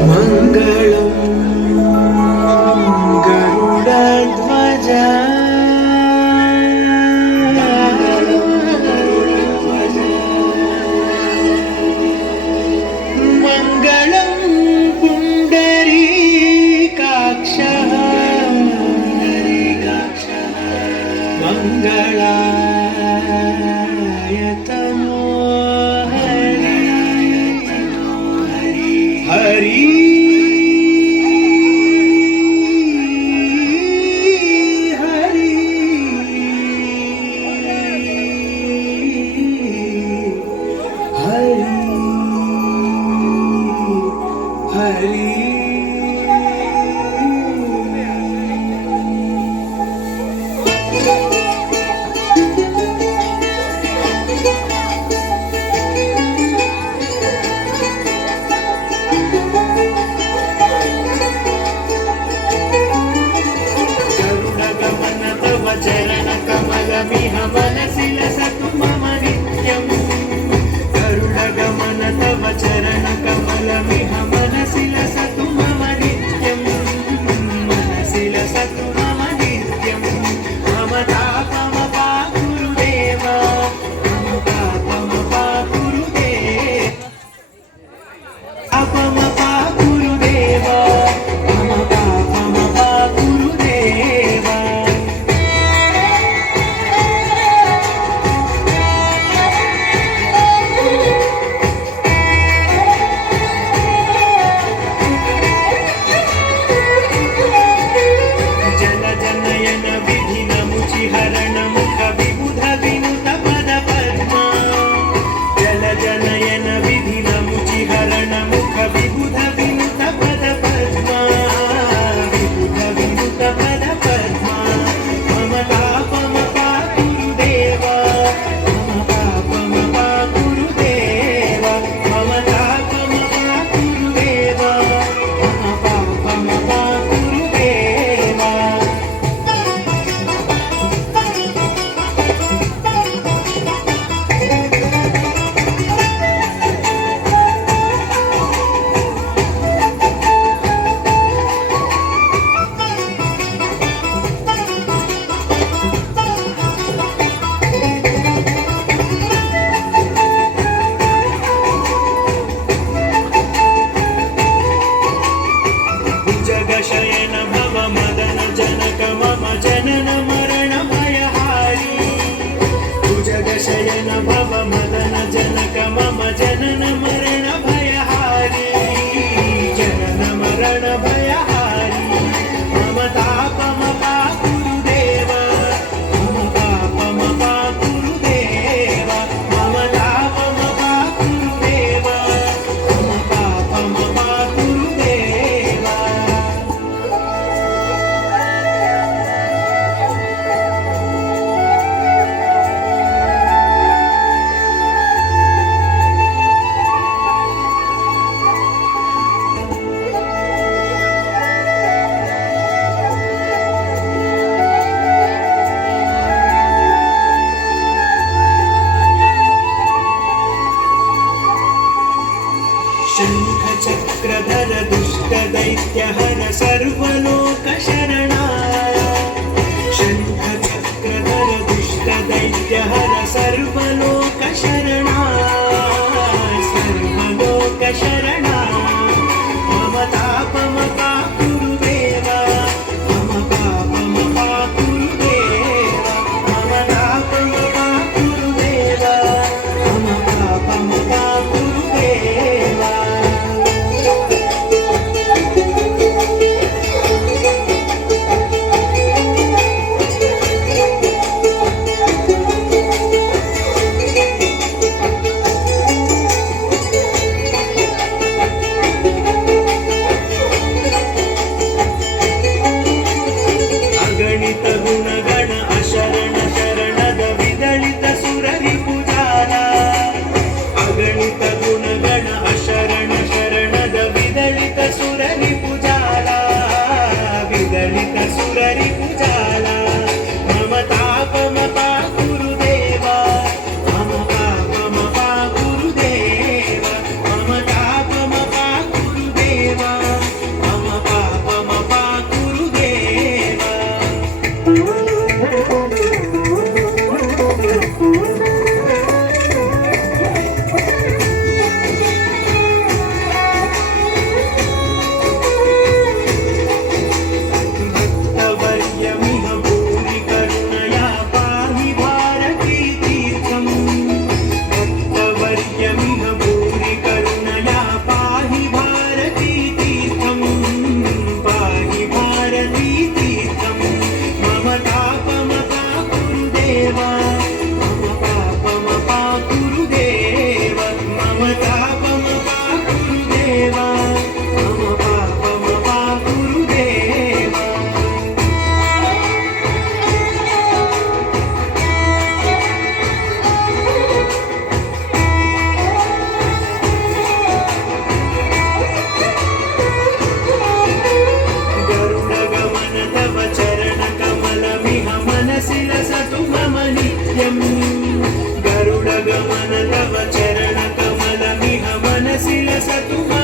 मङ्गलं गरुडध्वज मङ्गलं पुण्डरीकाक्षः मङ्गलायतनो हरि चरण कमलमिह मनसि लसतु मम नित्यं गरुडगमन तव चरण कमलमिह मनसि लसतु मम नित्यं मनसि लसतु मम नित्यं मम तापमपा गुरुदेव मम तापमपा गुरुदेव तापमपा गुरुदेव मम तापमपा गुरुदेव हरण मुख विबुध विनुत पद पद्मा जल जनयन विधि नमुचि हरण मुख विबुध विनुत पद पद्मा विबुध विनुत पद पद्मा मम तापमपा गुरुदेव मम तापमपा गुरुदेव मम तापमपा गुरुदेव मम तापमपा गुरुदेव शयन भव मदन जनक मम जनन मरण भयहारी भुजग शयन भव मदन जनक मम जनन मरण भयहारी जनन मरण भयहारी मम तापमपा गुरुदेव मम तापमपा गुरुदेव मम तापमपा गुरुदेव मम तापमपा गुरुदेव शङ्खचक्रधर दुष्टदैत्यहर सर्वलोकशरणा शङ्खचक्रधर दुष्टदैत्यहर सर्वलोकशरणा सर्वलोकशरणा मम तापमपा गुरुदेव मम तापमपा गुरुदेव मम तापमपा गुरुदेव मम तापमपा गुरुदेव विलसतु